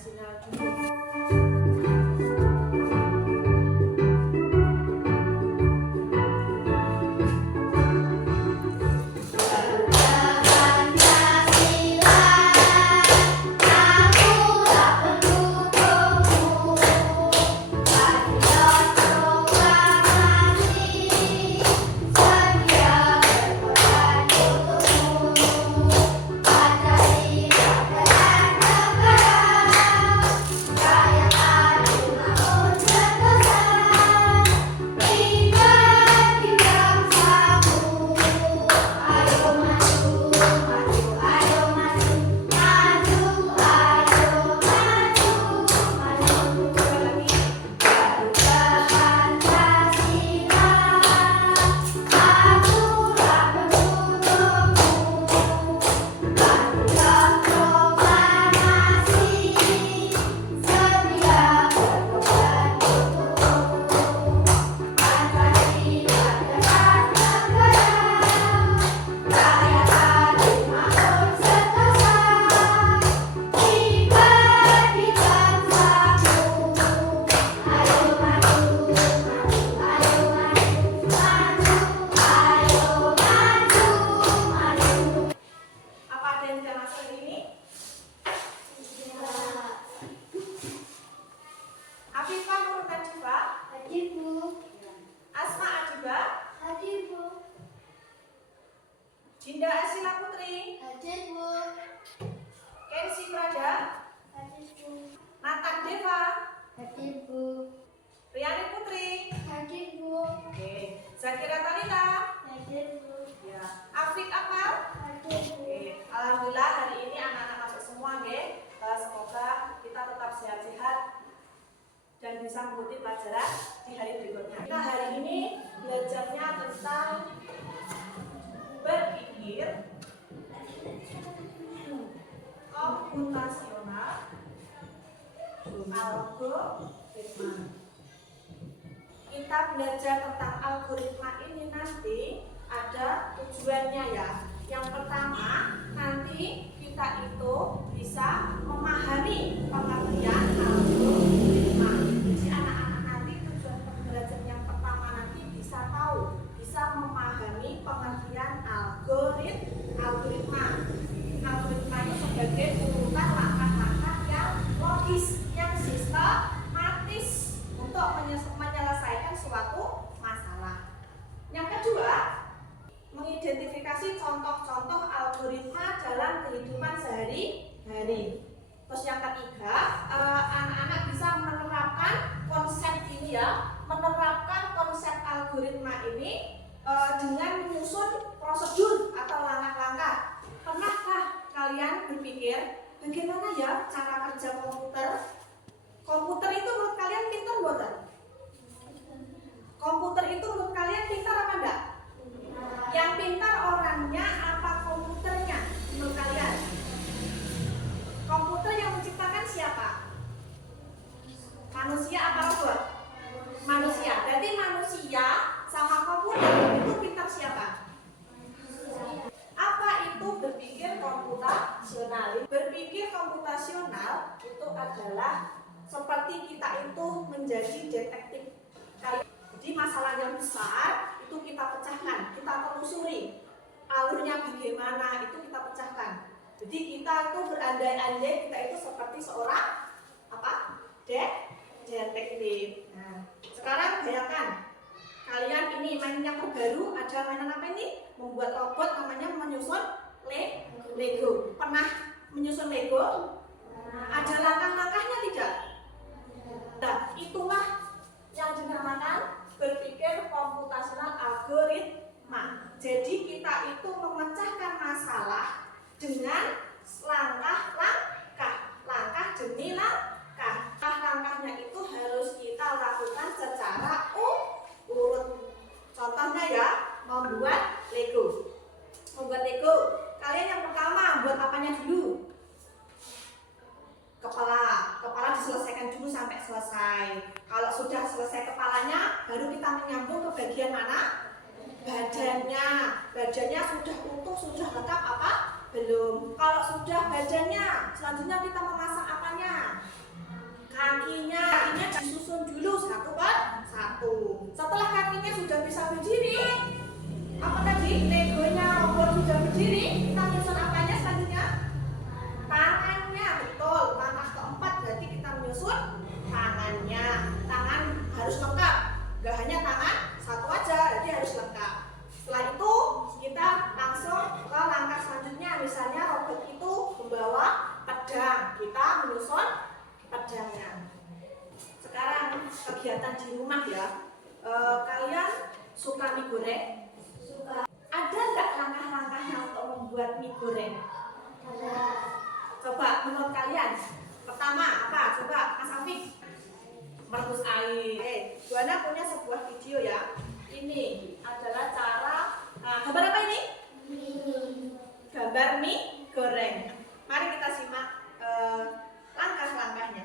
nasional dulu. Dinda Asila Putri. Hadir, Bu. Kensi Prada. Hadir, Bu. Nathan Deva. Hadir, Bu. Riani Putri. Hadir, Bu. Oke. Zakira Talita. Hadir, Bu. Ya. Afik Akmal. Hadir, Bu. Oke. Alhamdulillah hari ini anak-anak masuk semua, nggih. Semoga kita tetap sehat-sehat dan bisa mengikuti pelajaran di hari berikutnya. Kita hari ini belajarnya tentang berpikir komputasional algoritma. Kita belajar tentang algoritma ini nanti ada tujuannya ya. Yang pertama, nanti kita itu bisa memahami pengertian algoritma. Jadi anak-anak nanti tujuan pembelajaran yang pertama nanti bisa tahu, bisa memahami pengertian algoritma. Algoritma itu sebagai urutan langkah-langkah yang logis, yang sistematis untuk menyelesaikan suatu masalah. Yang kedua, mengidentifikasi contoh-contoh algoritma dalam kehidupan sehari-hari. Terus yang ketiga, anak-anak bisa menerapkan konsep ini ya, menerapkan konsep algoritma ini dengan menyusun prosedur atau langkah-langkah. Pernahkah kalian berpikir bagaimana ya cara kerja komputer? Komputer itu menurut kalian pintar bukan? Komputer itu menurut kalian pintar apa enggak? Yang pintar orangnya apa komputernya menurut kalian? Komputer yang menciptakan siapa? Manusia apa robot? Manusia. Berarti manusia sama komputer itu pintar siapa? Apa itu berpikir komputasional? Berpikir komputasional itu adalah seperti kita itu menjadi detektif. Jadi masalah yang besar itu kita pecahkan, kita telusuri alurnya bagaimana, itu kita pecahkan. Jadi kita itu berandai-andai kita itu seperti seorang apa? Detektif. Nah, sekarang bayangkan kalian ini mainan yang terbaru, ada mainan apa ini? Membuat robot namanya menyusun Lego. Pernah menyusun Lego? Ada langkah-langkahnya tidak? Nah, itulah yang dinamakan berpikir komputasional algoritma. Jadi kita itu memecahkan masalah dengan langkah demi langkah. Langkahnya itu harus kita lakukan secara urut. Contohnya ya, membuat Lego. Membuat Lego. Kalian yang pertama buat apanya dulu? Kepala diselesaikan dulu sampai selesai. Kalau sudah selesai kepalanya, baru kita menyambung ke bagian mana? Badannya sudah utuh, sudah lengkap apa? Belum. Kalau sudah badannya, selanjutnya kita memasang apanya? bisa berdiri. Apa tadi? Legonya robot sudah berdiri. Kita menyusun apanya selanjutnya? Tangannya, betul. Langkah keempat berarti kita menyusun tangannya. Tangan harus lengkap. Gak hanya tangan satu aja, jadi harus lengkap. Setelah itu kita langsung ke langkah selanjutnya. Misalnya robot itu membawa pedang, kita menyusun pedangnya. Sekarang kegiatan di rumah ya. Kalian suka mie goreng? Suka. Ada nggak langkah-langkahnya untuk membuat mie goreng? Ada. Coba menurut kalian. Pertama apa? Coba Mas Afif. Merebus air. Buana punya sebuah video ya. Ini adalah cara. Gambar apa ini? Gambar mie goreng. Mari kita simak langkah-langkahnya.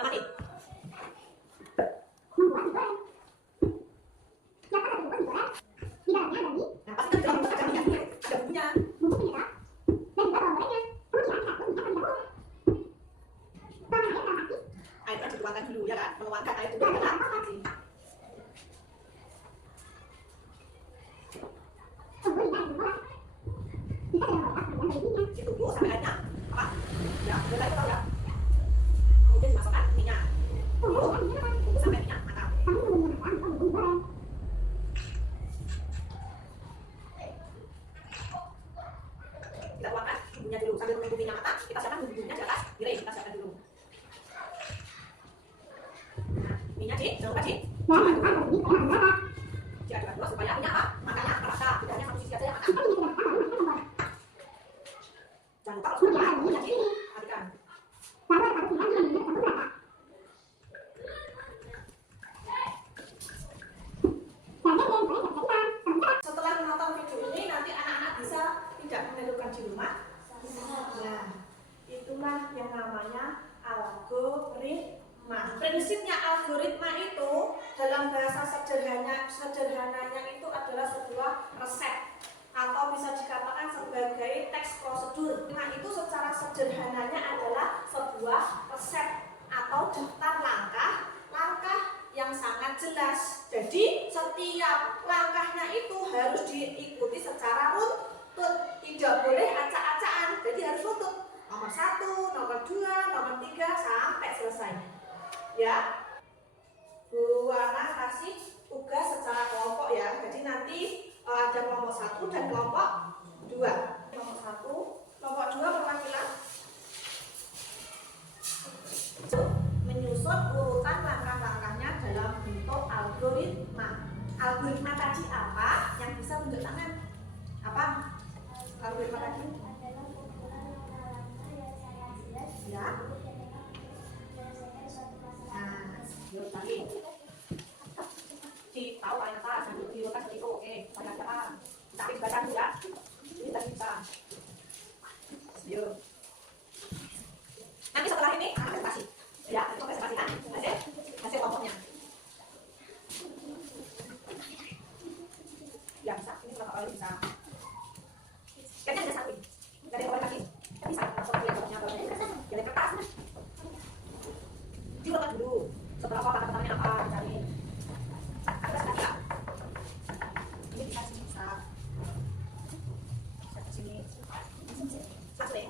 Amati. Nah, pasti kan ada minyak, ada bumbunya. Air kan dituangkan dulu ya kan? Menuangkan air dulu adalah kunci. Ditunggu sampai airnya apa? Ya, udah tahu ya. Kemudian dimasukkan minyak. Tunggu sampai minyak matang. Kita tuangkan bumbunya dulu sambil menunggu minyak matang. Kita siapkan bumbunya di atas piring. Kita siapkan dulu. Nah, minyak jangan lupa diaduk dulu supaya minyak apa? Makannya merata. Tidak hanya satu sisi aja yang matang. Jangan lupa kalau minyak matikan. Setelah menonton video ini nanti anak-anak bisa tidak menirukan di rumah. Nah, itulah yang namanya algoritma. Prinsipnya algoritma itu dalam bahasa sederhananya itu adalah sebuah resep atau bisa dikatakan sebagai teks prosedur. Nah, itu secara sederhananya adalah sebuah resep atau daftar langkah yang sangat jelas. Jadi setiap langkahnya itu harus diikuti secara runtut, tidak boleh acak-acakan. Jadi harus runtut. Nomor 1, nomor 2, nomor 3 sampai selesai. Ya. Bu Wana kasih tugas secara kelompok ya. Jadi nanti ada kelompok 1 dan kelompok 2. Kelompok 1, kelompok 2 perwakilan menyusun urutan langkah-langkahnya dalam bentuk algoritma. Algoritma tadi apa? Yang bisa tunjuk tangan? Apa? Algoritma tadi? Adalah kumpulan langkah-langkah yang sangat jelas Ya. untuk menyelesaikan suatu masalah. Nah, yuk tadi. Tahu paling atas, di urutan seperti itu. Oke, saya siapa? Tapi dibaca dulu ya. Ini tadi bisa. Yuk. Nanti setelah ini akan presentasi. Ya, itu presentasi kan? Hasil kelompoknya. Ya bisa, ini berapa kali bisa. Kayaknya ada satu. Gak ada yang boleh kasih. Bisa, langsung lihat kelompoknya. Jadi kertas. Diurutan dulu. Setelah apa kata-katanya apa, dicari. Ada sekali ya. Ini bisa sini bisa. Bisa ke sini. Langsung deh.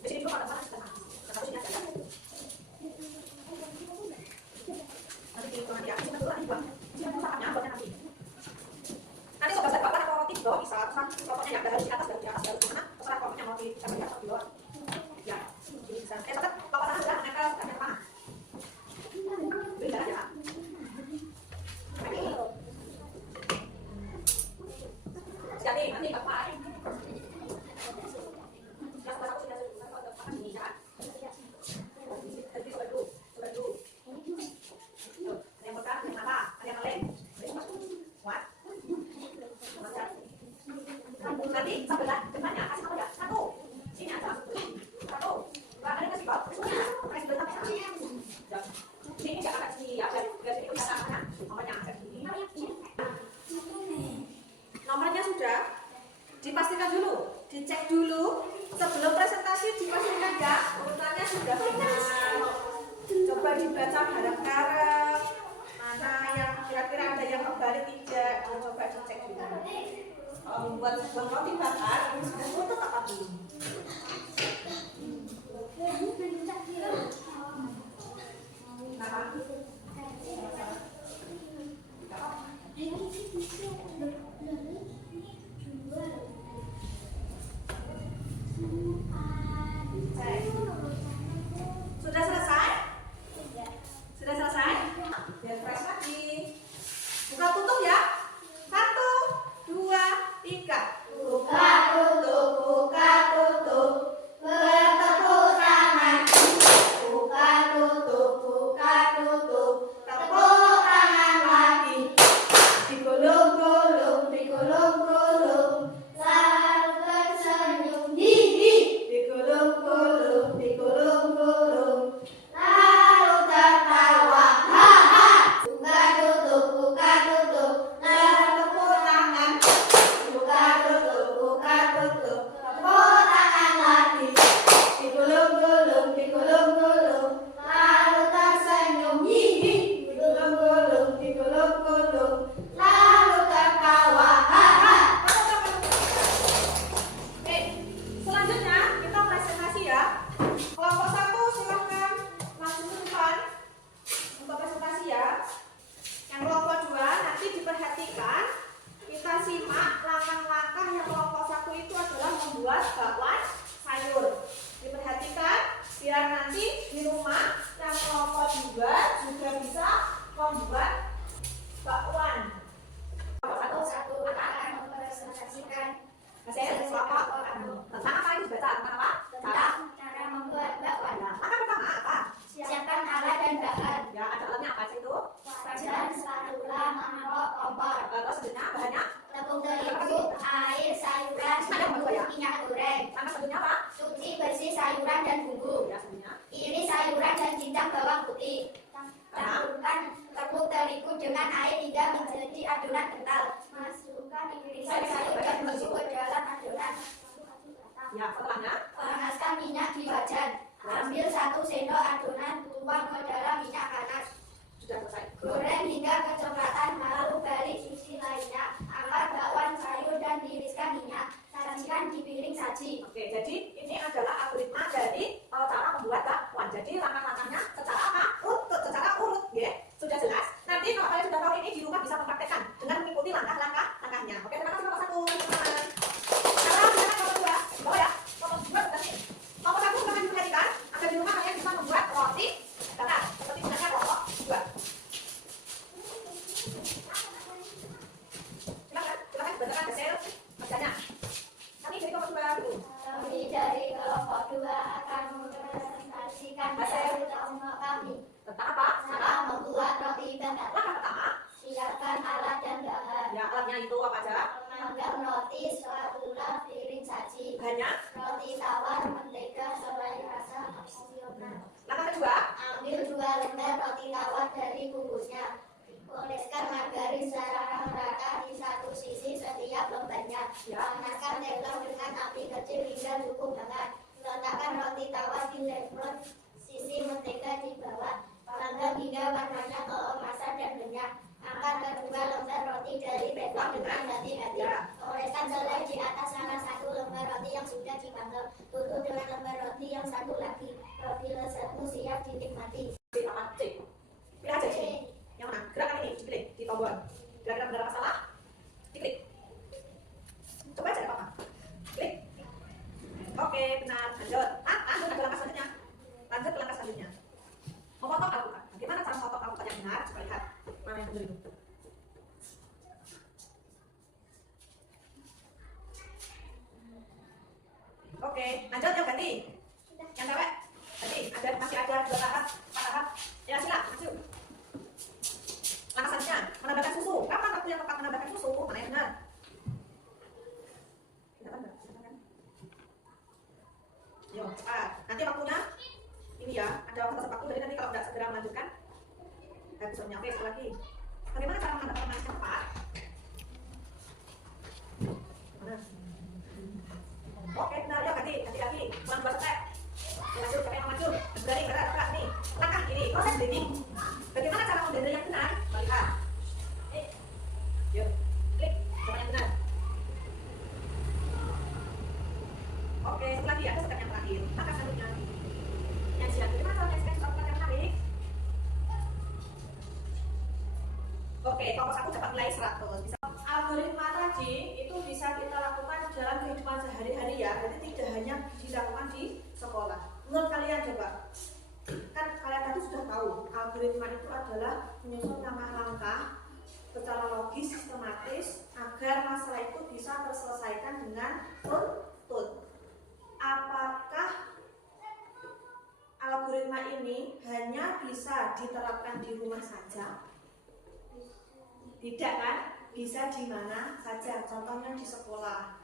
Di sini dulu kata-kata sudah habis. Kata sini aja. Nanti dihitungan ya. Sini dulu nanti buat. Sini dulu saatnya buatnya nanti. Nanti sobat-sobat bapak ada roti di bawah bisa. Kelompoknya ya harus di atas, baru di atas, baru di mana. Terserah kelompoknya mau di atas di bawah. Ya, ini bisa. Sobat, bapak sana sudah menempel ke mana? Beri jarak ya. Jadi nanti bapak nanti sebelah depannya kasih tahu ya satu sini aja satu ada kasih bawah kasih sebelah sini nggak akan sini ya dari sini udah sana nomornya ada di sini nomornya sudah dipastikan dulu dicek dulu sebelum presentasi dipastikan ya urutannya sudah benar coba dibaca bareng-bareng mana yang kira membuat sebuah roti bakar yang sudah tutup apa belum? Sudah selesai? Sudah selesai? Biar fresh lagi. Buka tutup ya. 1, 2, 3. Buka tutup, bertepuk tangan. Buka tutup, tepuk tangan lagi. Digulung-gulung, selalu tersenyum, hihi. Digulung-gulung, lalu tertawa, haha. Buka tutup, bertepuk tangan. Buka tutup, tepuk tangan lagi. Digulung-gulung, lalu tersenyum, hihi. Digulung-gulung, lalu tertawa, haha. Selanjutnya kita presentasi ya. Kelompok 1 silahkan maju ke depan untuk presentasi ya. Yang kelompok 2 nanti diperhatikan. Kita simak langkah-langkah yang kelompok 1 itu adalah membuat bakwan sayur. Diperhatikan biar nanti di rumah yang kelompok 2 juga bisa membuat bakwan. Satu akan mempresentasikan Saya kelompok tentang apa ini dibaca? Tentang apa? tentang cara membuat bakwan. Nah, langkah pertama apa? Siapkan alat dan bahan. Ya, ada alatnya apa sih itu? Wajan, spatula, mangkok, kompor, Terus selanjutnya bahannya? tepung terigu, air, sayuran, minyak goreng. Langkah selanjutnya apa? Cuci bersih sayuran dan bumbu. Ya, selanjutnya. Iris sayuran dan cincang bawang putih. Campurkan tepung terigu dengan air hingga menjadi adonan kental. Masukkan irisan sayur dan bumbu ke dalam adonan. Ya, setelahnya? Panaskan minyak di wajan. Ambil 1 sendok adonan, tuang ke dalam minyak panas. Sudah selesai. Goreng hingga kecoklatan, lalu balik sisi lainnya. Angkat bakwan sayur dan tiriskan minyak. Sajikan di piring saji. Oke, jadi ini adalah algoritma dari cara membuat bakwan. Jadi langkah-langkahnya secara apa? Urut, ya. Sudah jelas. Nanti kalau kalian sudah tahu ini di rumah bisa mempraktekkan dengan mengikuti langkah-langkahnya. Oke, terima kasih kelompok 1. Teman-teman. Sekarang silakan kelompok 2. Di bawah ya. Kelompok 2 sudah nih. Kelompok 1 silahkan diperhatikan agar di rumah kalian bisa membuat roti bakar seperti misalnya kelompok 2. Silakan dibacakan hasil kerjanya. Kami dari kelompok 2 dulu. Kami dari kelompok 2 akan mempresentasikan hasil utama kami. Tentang apa? Cara membuat roti bakar. Langkah pertama. Siapkan alat dan bahan. Ya, alatnya itu apa aja? Pemanggang roti, spatula, piring saji, Bahannya. roti tawar, mentega, selai rasa opsional. Langkah kedua. Ambil 2 lembar roti tawar dari bungkusnya. Oleskan margarin secara rata di satu sisi setiap lembarnya. Panaskan teflon dengan api kecil hingga cukup hangat. Letakkan roti tawar di teflon, sisi mentega di bawah. Panggang hingga warnanya keemasan dan renyah. Angkat kedua lembar roti dari teflon dengan hati-hati. Oleskan selai di atas salah satu lembar roti yang sudah dipanggang. Tutup dengan lembar roti yang satu lagi. Roti lezatmu siap dinikmati. C sama C. Pilih aja sini. Yang mana? Gerakan ini diklik di tombol. Kira-kira benar apa salah? Diklik. Coba aja apa-apa. Klik. Oke, benar. Lanjut. Lanjut ke langkah selanjutnya. Lanjut ke langkah selanjutnya. Memotong alpukat. Bagaimana cara memotong alpukat yang benar? Coba lihat. Mana yang benar itu? Oke, lanjut yuk ganti. Yang cewek. Ganti. Masih ada 2 tahap. 4 tahap. Ya, silakan. Maju. Langkah selanjutnya, menambahkan susu. Kapan waktu yang tepat menambahkan susu? Mana yang benar? Tidak benar. Yuk, cepat. Nanti waktunya ini ya, ada waktu. Jadi nanti kalau tidak segera melanjutkan, bisa nyampe sekali lagi. Bagaimana cara menambahkan manis yang tepat? Mana? Oke, benar. Yuk, ganti lagi. Pelan 2 step. Maju, siapa yang mau maju? Berani, gerak, nih. Oke, kelompok 1 dapat nilai 100. Bisa. Algoritma tadi itu bisa kita lakukan dalam kehidupan sehari-hari ya. Jadi tidak hanya dilakukan di sekolah. Menurut kalian coba, kan kalian tadi sudah tahu algoritma itu adalah menyusun langkah-langkah secara logis, sistematis agar masalah itu bisa terselesaikan dengan runtut. Apakah algoritma ini hanya bisa diterapkan di rumah saja? Tidak kan? Bisa di mana saja, contohnya di sekolah.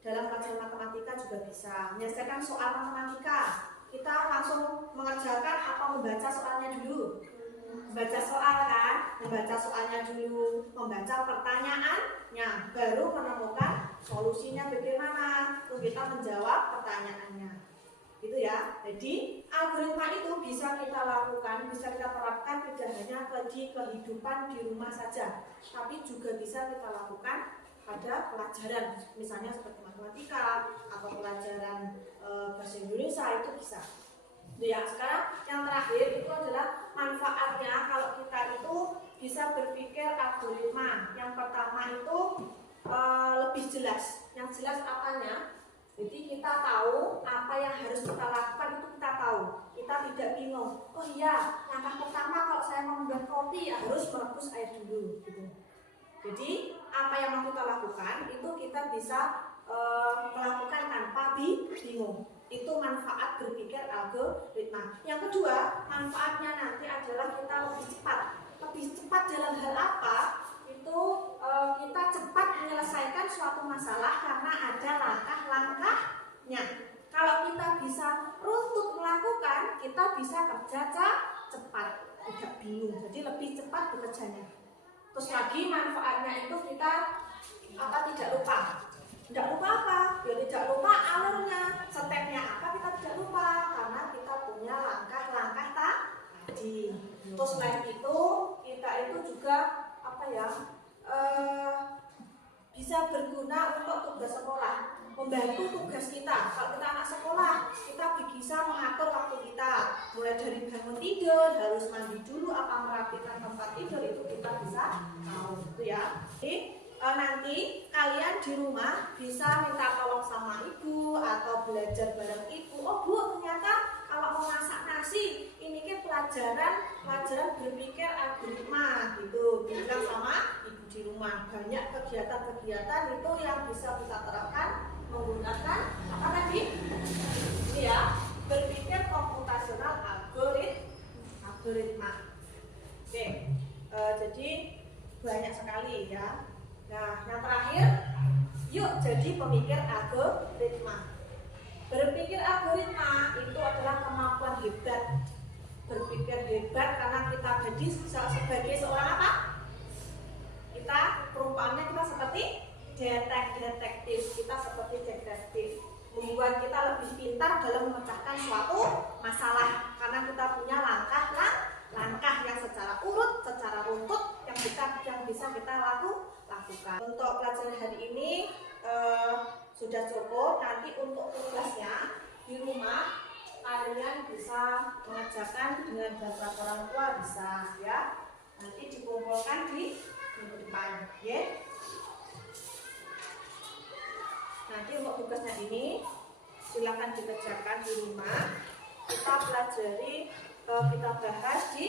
Dalam pelajaran matematika juga bisa. Menyelesaikan soal matematika, kita langsung mengerjakan apa membaca soalnya dulu. Membaca soal kan, membaca soalnya dulu, membaca pertanyaannya, baru menemukan solusinya bagaimana. Terus kita menjawab pertanyaannya. Gitu ya. Jadi algoritma itu bisa kita lakukan, bisa kita terapkan tidak hanya di kehidupan di rumah saja, tapi juga bisa kita lakukan pada pelajaran, misalnya seperti matematika atau pelajaran bahasa Indonesia itu bisa. Ya, sekarang yang terakhir itu adalah manfaatnya kalau kita itu bisa berpikir algoritma. Yang pertama itu lebih jelas. Yang jelas apanya? Jadi kita tahu apa yang harus kita lakukan, itu kita tahu. Kita tidak bingung. Oh iya, langkah pertama kalau saya mau membuat kopi ya harus merebus air dulu. Gitu. Jadi apa yang mau kita lakukan itu kita bisa melakukan tanpa bingung. Itu manfaat berpikir algoritma. Yang kedua, manfaatnya nanti adalah kita lebih cepat. Lebih cepat dalam hal apa? Itu kita cepat menyelesaikan suatu masalah karena ada langkah-langkahnya. Kalau kita bisa runtut melakukan, kita bisa kerja cepat, tidak bingung. Jadi lebih cepat bekerjanya. Terus lagi manfaatnya itu kita tidak lupa. Tidak lupa apa? Ya tidak lupa alurnya, stepnya apa kita tidak lupa karena kita punya langkah-langkah tadi. Terus selain itu kita itu juga bisa berguna untuk tugas sekolah, membantu tugas kita. Kalau kita anak sekolah, kita bisa mengatur waktu kita, mulai dari bangun tidur, harus mandi dulu, apa merapikan tempat tidur itu kita bisa tahu, gitu ya. Jadi nanti kalian di rumah bisa minta tolong sama ibu atau belajar bareng ibu. Oh bu, ternyata kalau mau masak nasi ini kan pelajaran berpikir algoritma gitu. Bilang sama ibu di rumah. Banyak kegiatan-kegiatan itu yang bisa kita terapkan menggunakan apa tadi? Ini ya, berpikir komputasional algoritma. Oke, jadi banyak sekali ya. Nah, yang terakhir, yuk jadi pemikir algoritma. Berpikir algoritma itu adalah kemampuan hebat. Berpikir hebat karena kita jadi sebagai seorang apa? Kita perumpamannya kita seperti detektif. Kita seperti detektif. Membuat kita lebih pintar dalam memecahkan suatu masalah karena kita punya langkah yang secara urut, secara runtut yang bisa kita lakukan. Untuk pelajaran hari ini sudah cukup. Nanti untuk tugasnya di rumah kalian bisa mengerjakan dengan bantuan orang tua bisa ya. Nanti dikumpulkan di minggu depan, ya. Nanti untuk tugasnya ini silakan dikerjakan di rumah. Kita pelajari, kita bahas di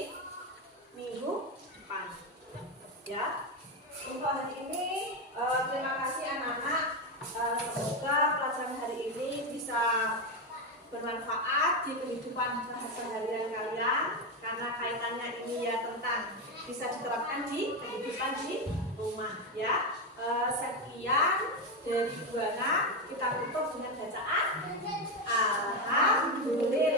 minggu depan, ya. Untuk hari ini terima kasih anak-anak. Semoga pelajaran hari ini bisa bermanfaat di kehidupan sehari-hari kalian karena kaitannya ini ya tentang bisa diterapkan di kehidupan di rumah ya. Sekian dari Buana, kita tutup dengan bacaan Alhamdulillah.